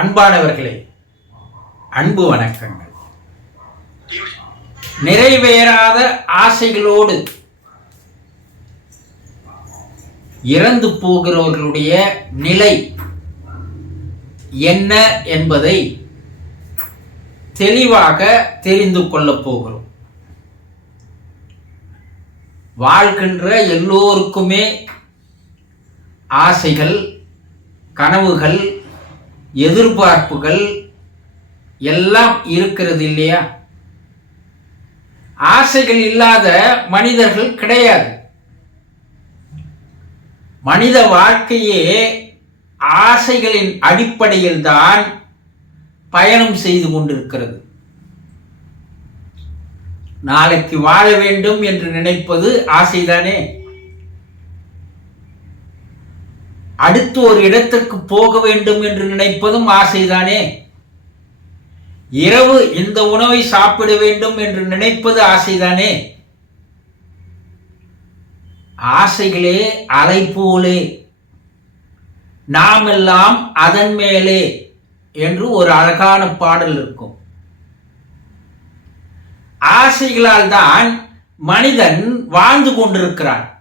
அன்பானவர்களே அன்பு வணக்கங்கள். நிறைவேறாத ஆசைகளோடு இறந்து போகிறவர்களுடைய நிலை என்ன என்பதை தெளிவாக தெரிந்து கொள்ளப் போகிறோம். வாழ்கின்ற எல்லோருக்குமே ஆசைகள் கனவுகள் எதிர்பார்ப்புகள் எல்லாம் இருக்கிறது இல்லையா? ஆசைகள் இல்லாத மனிதர்கள் கிடையாது. மனித வாழ்க்கையே ஆசைகளின் அடிப்படையில் தான் பயணம் செய்து கொண்டிருக்கிறது. நாளைக்கு வாழ வேண்டும் என்று நினைப்பது ஆசைதானே? அடுத்து ஒரு இடத்திற்கு போக வேண்டும் என்று நினைப்பதும் ஆசைதானே? இரவு இந்த உணவை சாப்பிட வேண்டும் என்று நினைப்பது ஆசைதானே? ஆசைகளே அலை போலே. நாமெல்லாம் அதன் மேலே என்று ஒரு அழகான பாடல் இருக்கும். ஆசைகளால் தான் மனிதன் வாழ்ந்து கொண்டிருக்கிறான்.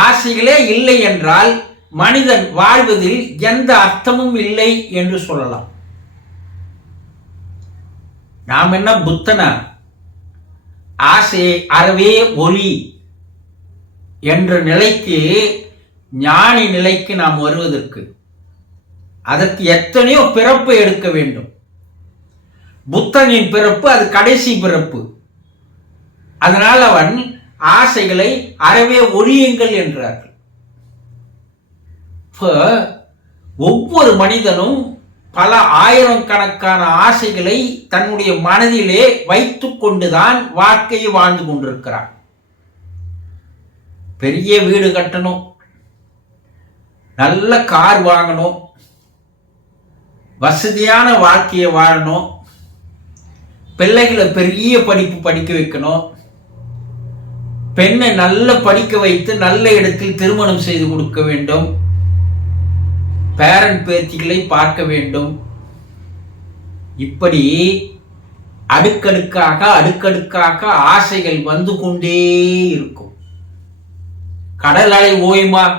ஆசைகளே இல்லை என்றால் மனிதன் வாழ்வதில் எந்த அர்த்தமும் இல்லை என்று சொல்லலாம். நாம் என்ன புத்தனா ஆசை அறவே ஒளி என்ற நிலைக்கு ஞானி நிலைக்கு நாம் வருவதற்கு அதற்கு எத்தனையோ பிறப்பு எடுக்க வேண்டும். புத்தனின் பிறப்பு அது கடைசி பிறப்பு. அதனால் அவன் ஆசைகளை அறவே ஒழியுங்கள் என்றார்கள். இப்போ ஒவ்வொரு மனிதனும் பல ஆயிரம் கணக்கான ஆசைகளை தன்னுடைய மனதிலே வைத்து கொண்டுதான் வாழ்க்கையை வாழ்ந்து கொண்டிருக்கிறான். பெரிய வீடு கட்டணும் நல்ல கார் வாங்கணும் வசதியான வாழ்க்கையை வாழணும் பிள்ளைகளை பெரிய படிப்பு படிக்க வைக்கணும் பெண்ணை நல்ல படிக்க வைத்து நல்ல இடத்தில் திருமணம் செய்து கொடுக்க வேண்டும். பேரன் பேத்திகளை பார்க்க வேண்டும். இப்படி அடுக்கடுக்காக அடுக்கடுக்காக ஆசைகள் வந்து கொண்டே இருக்கும். கடல் அலை ஓயுமா?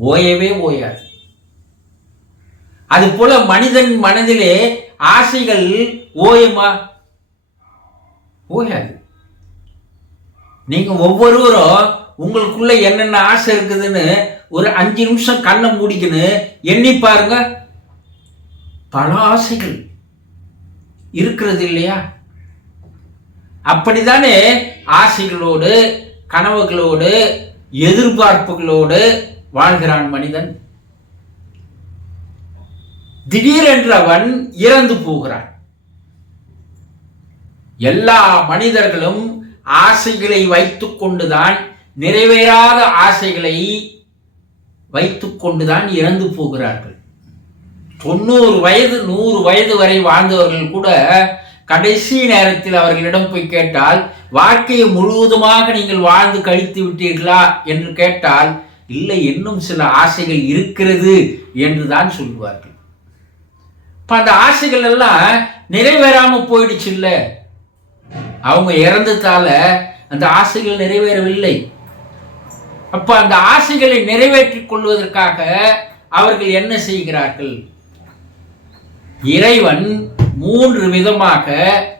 ஓயவே ஓயாது. அது போல மனிதன் மனதிலே ஆசைகள் ஓயுமா? ஓயாது. நீங்கள் ஒவ்வொருவரும் உங்களுக்குள்ள என்னென்ன ஆசை இருக்குதுன்னு ஒரு அஞ்சு நிமிஷம் கண்ணை மூடிக்கின்னு எண்ணி பாருங்க. பல ஆசைகள் இருக்கிறது இல்லையா? அப்படித்தானே ஆசைகளோடு கனவுகளோடு எதிர்பார்ப்புகளோடு வாழ்கிறான் மனிதன். திடீரென்று அவன் இறந்து போகிறான். எல்லா மனிதர்களும் ஆசைகளை வைத்துக் கொண்டுதான் நிறைவேறாத ஆசைகளை வைத்துக் கொண்டுதான் இறந்து போகிறார்கள். தொண்ணூறு வயது நூறு வயது வரை வாழ்ந்தவர்கள் கூட கடைசி நேரத்தில் அவர்களிடம் போய் கேட்டால் வாழ்க்கையை முழுவதுமாக நீங்கள் வாழ்ந்து கழித்து விட்டீர்களா? என்று கேட்டால் இல்லை இன்னும் சில ஆசைகள் இருக்கிறது என்று தான் சொல்லுவார்கள். இப்போ அந்த ஆசைகள் எல்லாம் நிறைவேறாமல் போயிடுச்சு இல்லை. அவங்க இறந்ததால அந்த ஆசைகள் நிறைவேறவில்லை. அப்ப அந்த ஆசைகளை நிறைவேற்றிக் கொள்வதற்காக அவர்கள் என்ன செய்கிறார்கள்? இறைவன் மூன்று விதமாக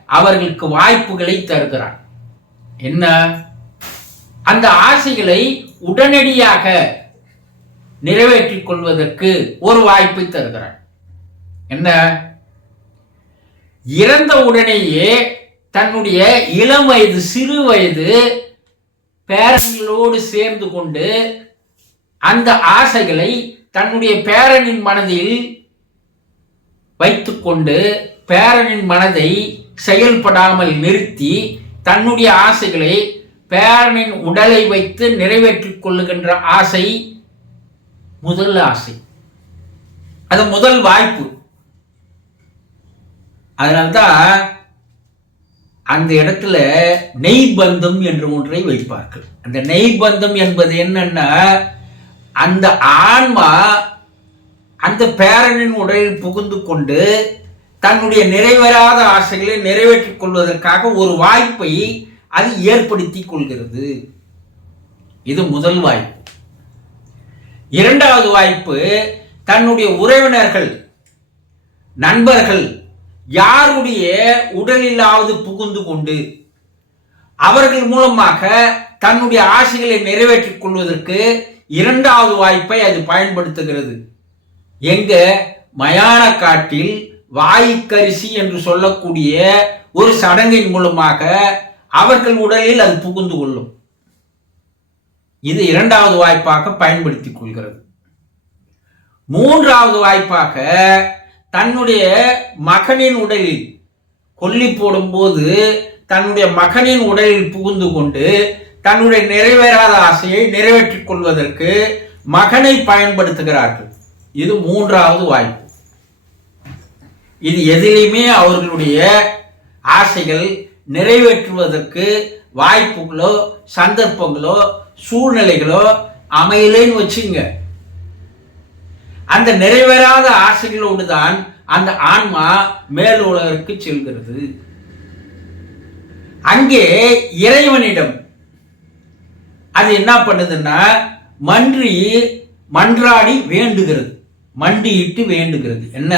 அவர்களுக்கு வாய்ப்புகளை தருகிறான். என்ன? அந்த ஆசைகளை உடனடியாக நிறைவேற்றிக் கொள்வதற்கு ஒரு வாய்ப்பை தருகிறான். என்ன? இறந்த உடனேயே தன்னுடைய இளம் வயது சிறு வயது பேரன்களோடு சேர்ந்து கொண்டு அந்த ஆசைகளை தன்னுடைய பேரனின் மனதில் வைத்துக்கொண்டு பேரனின் மனதை செயல்படாமல் நிறுத்தி தன்னுடைய ஆசைகளை பேரனின் உடலை வைத்து நிறைவேற்றிக் கொள்ளுகின்ற ஆசை முதல் ஆசை. அது முதல் வாய்ப்பு. அதனால்தான் அந்த இடத்துல நெய்பந்தம் என்று ஒன்றை வைப்பார்கள். அந்த நெய்பந்தம் என்பது என்னன்னா அந்த ஆன்மா அந்த அந்த பேரனின் உடலில் புகுந்து கொண்டு தன்னுடைய நிறைவேறாத ஆசைகளை நிறைவேற்றிக் கொள்வதற்காக ஒரு வாய்ப்பை அது ஏற்படுத்தி கொள்கிறது. இது முதல் வாய்ப்பு. இரண்டாவது வாய்ப்பு தன்னுடைய உறவினர்கள் நண்பர்கள் யாருடைய உடலிலாவது புகுந்து கொண்டு அவர்கள் மூலமாக தன்னுடைய ஆசைகளை நிறைவேற்றிக் கொள்வதற்கு இரண்டாவது வாய்ப்பை அது பயன்படுத்துகிறது. எங்க? மயான காட்டில் வாய்க்கரிசி என்று சொல்லக்கூடிய ஒரு சடங்கின் மூலமாக அவர்கள் உடலில் அது புகுந்து கொள்ளும். இது இரண்டாவது வாய்ப்பாக பயன்படுத்திக் கொள்கிறது. மூன்றாவது வாய்ப்பாக தன்னுடைய மகனின் உடலில் கொல்லி போடும்போது தன்னுடைய மகனின் உடலில் புகுந்து கொண்டு தன்னுடைய நிறைவேறாத ஆசையை நிறைவேற்றிக் கொள்வதற்கு மகனை பயன்படுத்துகிறார்கள். இது மூன்றாவது வாய்ப்பு. இது எதிலையுமே அவர்களுடைய ஆசைகள் நிறைவேற்றுவதற்கு வாய்ப்புகளோ சந்தர்ப்பங்களோ சூழ்நிலைகளோ அமையலேன்னு வச்சுங்க அந்த நிறைவேறாத ஆசைகளோடு தான் அந்த ஆன்மா மேல் உலகிற்கு செல்கிறது. அங்கே இறைவனிடம் அது என்ன பண்ணுதுன்னா மன்றி மன்றாடி வேண்டுகிறது. மண்டியிட்டு வேண்டுகிறது. என்ன?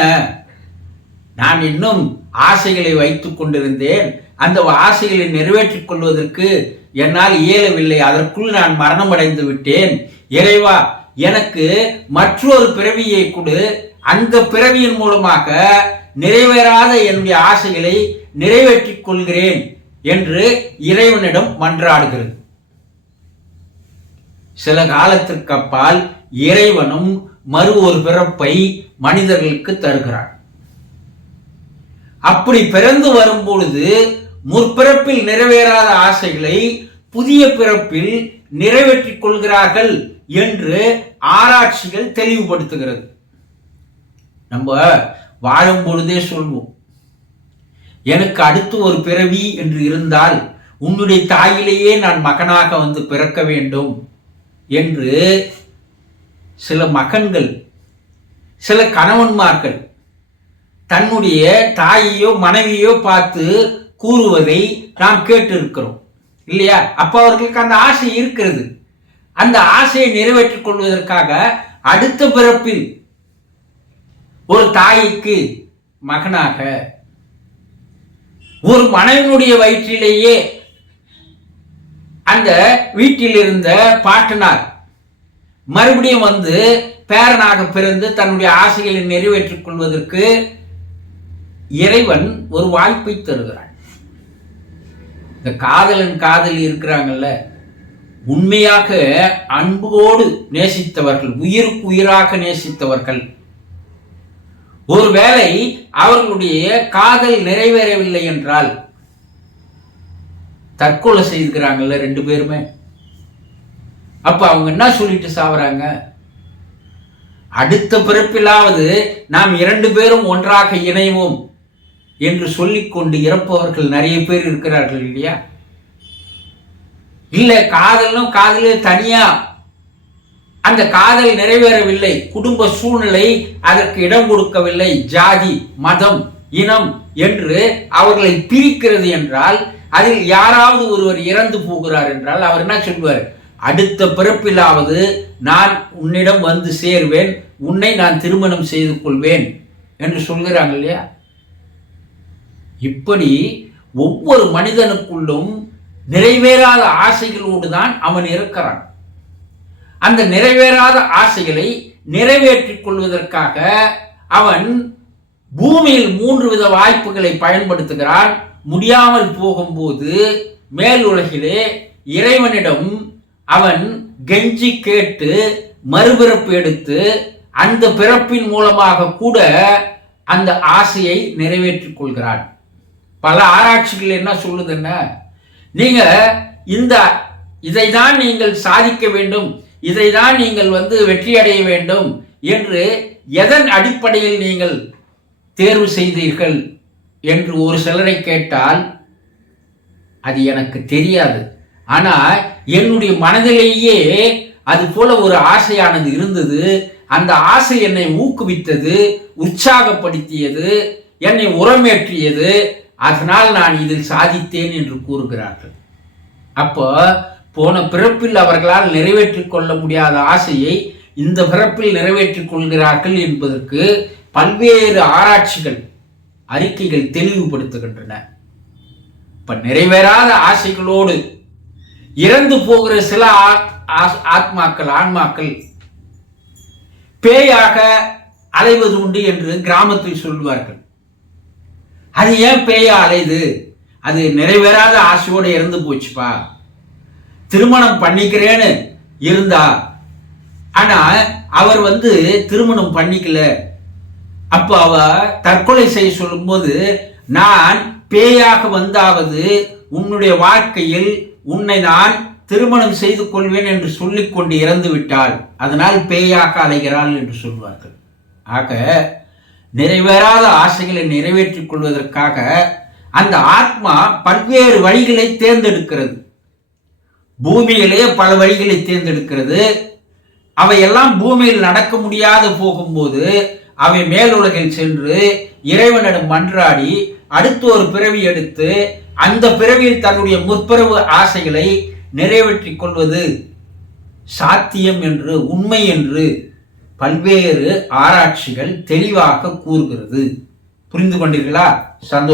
நான் இன்னும் ஆசைகளை வைத்துக் கொண்டிருந்தேன். அந்த ஆசைகளை நிறைவேற்றிக் கொள்வதற்கு என்னால் இயலவில்லை. அதற்குள் நான் மரணம் அடைந்து விட்டேன். இறைவா எனக்கு மற்றொரு பிறவியை கொடு. அந்த பிறவியின் மூலமாக நிறைவேறாத என்னுடைய ஆசைகளை நிறைவேற்றிக் கொள்கிறேன் என்று இறைவனிடம் மன்றாடுகிறது. சில காலத்திற்கு அப்பால் இறைவனும் மறு ஒரு பிறப்பை மனிதர்களுக்கு தருகிறார் அப்படி பிறந்து வரும்பொழுது முற்பிறப்பில் நிறைவேறாத ஆசைகளை புதிய பிறப்பில் நிறைவேற்றிக் கொள்கிறார்கள். என்று ஆராய்ச்சிகள் தெளிவுபடுத்துகிறது. நம்ம வாழும் பொழுதே சொல்வோம் எனக்கு அடுத்து ஒரு பிறவி என்று இருந்தால் உன்னுடைய தாயிலேயே நான் மகனாக வந்து பிறக்க வேண்டும் என்று சில மகன்கள் சில கணவன்மார்கள் தன்னுடைய தாயையோ மனைவியோ பார்த்து கூறுவதை நாம் கேட்டிருக்கிறோம் இல்லையா? அப்போ அவர்களுக்கு அந்த ஆசை இருக்கிறது. அந்த ஆசையை நிறைவேற்றிக் கொள்வதற்காக அடுத்த பிறப்பில் ஒரு தாய்க்கு மகனாக ஒரு மனைவினுடைய வயிற்றிலேயே அந்த வீட்டில் இருந்த பாட்டனார் மறுபடியும் வந்து பேரனாக பிறந்து தன்னுடைய ஆசைகளை நிறைவேற்றிக் கொள்வதற்கு இறைவன் ஒரு வாய்ப்பை தருகிறான். இந்த காதலன் காதலி இருக்கிறாங்கல்ல உண்மையாக அன்போடு நேசித்தவர்கள் உயிருக்கு உயிராக நேசித்தவர்கள். ஒருவேளை அவர்களுடைய காதல் நிறைவேறவில்லை என்றால் தற்கொலை செய்துக்கிறாங்கல்ல ரெண்டு பேருமே. அப்ப அவங்க என்ன சொல்லிட்டு சாவறாங்க? அடுத்த பிறப்பிலாவது நாம் இரண்டு பேரும் ஒன்றாக இணைவோம் என்று சொல்லிக்கொண்டு இறப்பவர்கள் நிறைய பேர் இருக்கிறார்கள் இல்லையா? இல்லை காதலும் காதலு தனியா. அந்த காதல் நிறைவேறவில்லை. குடும்ப சூழ்நிலை அதற்கு இடம் கொடுக்கவில்லை. ஜாதி மதம் இனம் என்று அவர்களை பிரிக்கிறது என்றால் அதில் யாராவது ஒருவர் இறந்து போகிறார் என்றால் அவர் என்ன சொல்வார்? அடுத்த பிறப்பிலாவது நான் உன்னிடம் வந்து சேர்வேன். உன்னை நான் திருமணம் செய்து கொள்வேன் என்று சொல்கிறாங்க இல்லையா? இப்படி ஒவ்வொரு மனிதனுக்குள்ளும் நிறைவேறாத ஆசைகளோடு தான் அவன் இருக்கிறான். அந்த நிறைவேறாத ஆசைகளை நிறைவேற்றிக் கொள்வதற்காக அவன் பூமியில் மூன்று வித வாய்ப்புகளை பயன்படுத்துகிறான். முடியாமல் போகும்போது மேல் உலகிலே இறைவனிடம் அவன் கெஞ்சி கேட்டு மறுபிறப்பு எடுத்து அந்த பிறப்பின் மூலமாக கூட அந்த ஆசையை நிறைவேற்றிக் கொள்கிறான். பல ஆராய்ச்சிகள் என்ன சொல்லுதுன்னா நீங்க இந்த இதை தான் நீங்கள் சாதிக்க வேண்டும் இதை தான் நீங்கள் வந்து வெற்றி அடைய வேண்டும் என்று எதன் அடிப்படையில் நீங்கள் தேர்வு செய்தீர்கள் என்று ஒரு சிலரை கேட்டால் அது எனக்கு தெரியாது. ஆனால் என்னுடைய மனதிலேயே அது போல ஒரு ஆசையானது இருந்தது. அந்த ஆசை என்னை ஊக்குவித்தது உற்சாகப்படுத்தியது என்னை உரமேற்றியது. அதனால் நான் இதில் சாதித்தேன் என்று கூறுகிறார்கள். அப்போ போன பிறப்பில் அவர்களால் நிறைவேற்றிக் கொள்ள முடியாத ஆசையை இந்த பிறப்பில் நிறைவேற்றிக் கொள்கிறார்கள் என்பதற்கு பல்வேறு ஆராய்ச்சிகள் அறிக்கைகள் தெளிவுபடுத்துகின்றன. இப்ப நிறைவேறாத ஆசைகளோடு இறந்து போகிற சில ஆ- ஆத்மாக்கள் ஆன்மாக்கள் பேயாக அலைவது உண்டு என்று கிராமத்தில் சொல்வார்கள் அது ஏன் பேயா அலையுது அது நிறைவேறாத ஆசையோடு இறந்து போச்சுப்பா. திருமணம் பண்ணிக்கிறேன்னு இருந்தா ஆனா அவர் வந்து திருமணம் பண்ணிக்கல. அப்போ அவ தற்கொலை செய்ய சொல்லும்போது நான் பேயாக வந்தாவது உன்னுடைய வாழ்க்கையில் உன்னை நான் திருமணம் செய்து கொள்வேன் என்று சொல்லிக்கொண்டு இறந்து விட்டாள். அதனால் பேயாக அலைகிறாள் என்று சொல்வார்கள். ஆக நிறைவேறாத ஆசைகளை நிறைவேற்றிக் கொள்வதற்காக அந்த ஆத்மா பல்வேறு வழிகளை தேர்ந்தெடுக்கிறது. பூமியிலேயே பல வழிகளை தேர்ந்தெடுக்கிறது. அவையெல்லாம் பூமியில் நடக்க முடியாது போகும்போது அவை மேலுலகில் சென்று இறைவனிடம் மன்றாடி அடுத்து ஒரு பிறவி எடுத்து அந்த பிறவியில் தன்னுடைய முற்பிறவு ஆசைகளை நிறைவேற்றிக் கொள்வது சாத்தியம் என்று உண்மை என்று பல்வேறு ஆராய்ச்சிகள் தெளிவாக கூறுகிறது. புரிந்து கொண்டீர்களா? சந்தோஷம்.